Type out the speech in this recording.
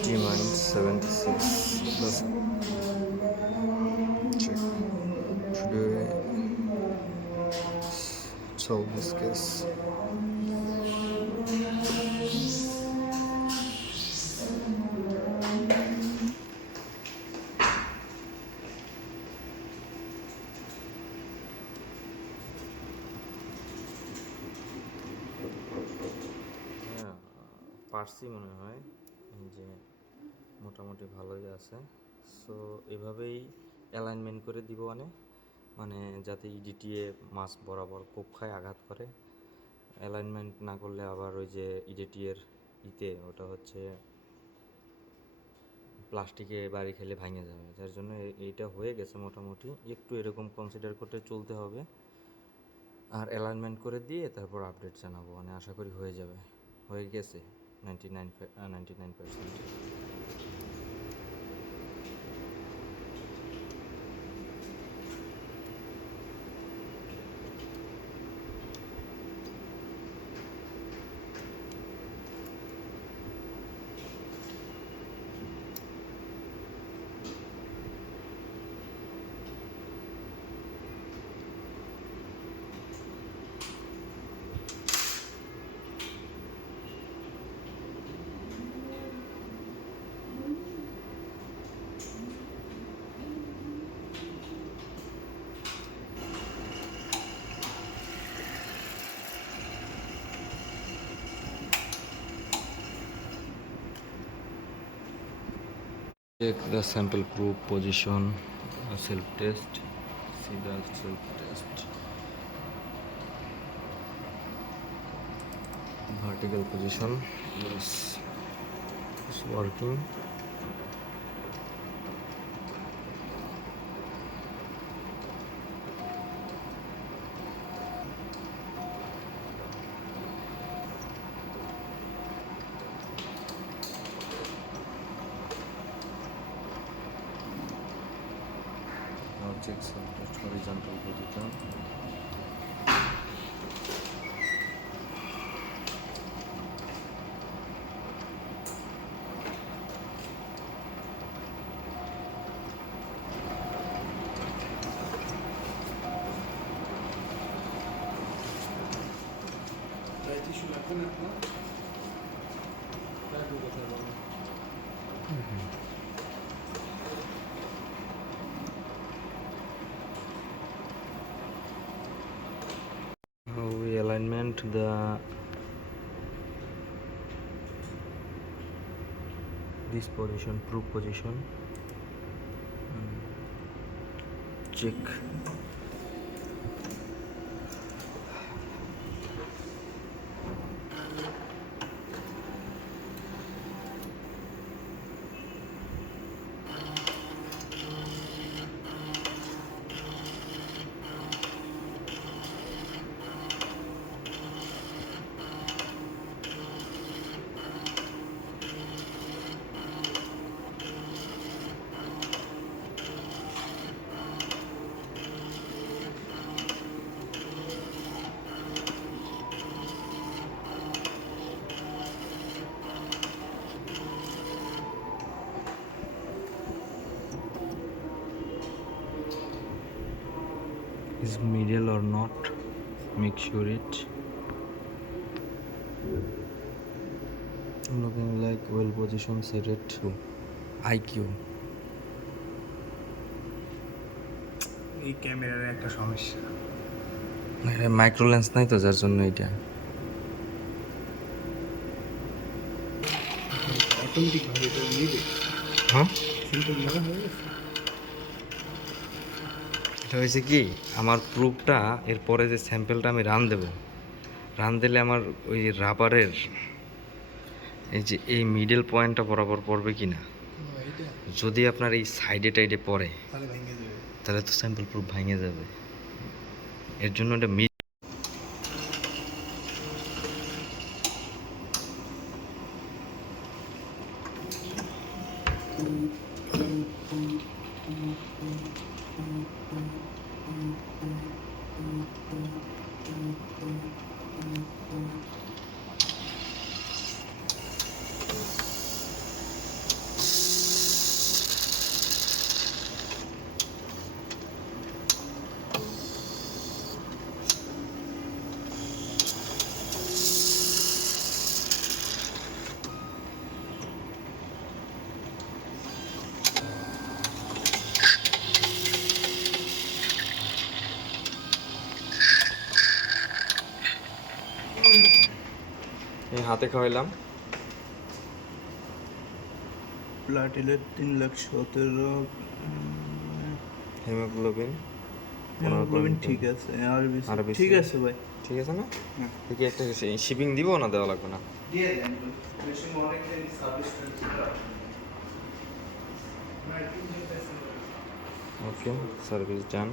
Dymind 76. Let's check. Today, solve this case. পারছি মনে হয় যে মোটামুটি ভালোই আছে। সো এভাবেই অ্যালাইনমেন্ট করে দিব, মানে যাতে ইডিটিএ মাছ বরাবর কোপ খায়, আঘাত করে। অ্যালাইনমেন্ট না করলে আবার ওই যে ইডিটিএর ওটা হচ্ছে প্লাস্টিকে বাড়ি খেলে ভাঙে যাবে, যার জন্য এইটা হয়ে গেছে মোটামুটি। একটু এরকম কনসিডার করতে চলতে হবে, আর অ্যালাইনমেন্ট করে দিয়ে তারপর আপডেট জানাবো, আশা করি হয়ে যাবে। হয়ে গেছে 99%। Check the sample proof position, self test. See the self test. Vertical position, yes, it's working. Now check self test horizontal position. Now we alignment this position, proof position. Check. Is medial or not? Make sure it. Looking like well position set it to IQ. এই ক্যামেরার একটা সমস্যা, micro lens নাই তো, যার জন্য এটা অটোমেটিক ভাবে এটা নিবে। হ্যাঁ, সিম্পল মনে হয়ে গেছে। এটা হয়েছে কি, আমার প্রুফটা এরপরে যে স্যাম্পেলটা আমি রান দিলে আমার ওই রাবারের এই যে এই মিডল পয়েন্টটা বরাবর পড়বে কি না। যদি আপনার এই সাইডে টাইডে পড়ে তাহলে তো স্যাম্পল প্রুফ ভেঙে যাবে। এর জন্য এটা এই হাতে খাওয়াইলাম। প্লাটিলেট 3,17,000। হিমোগ্লোবিন হিমোগ্লোবিন ঠিক আছে, আরবিসি RBC ঠিক আছে ভাই। ঠিক আছে না? হ্যাঁ। ঠিক একটা শিপিং দিব না দেওয়া লাগবে না? দিয়ে দেন, বেশি অনেকদিন সার্ভিস ওকে, সার্ভিস ডান।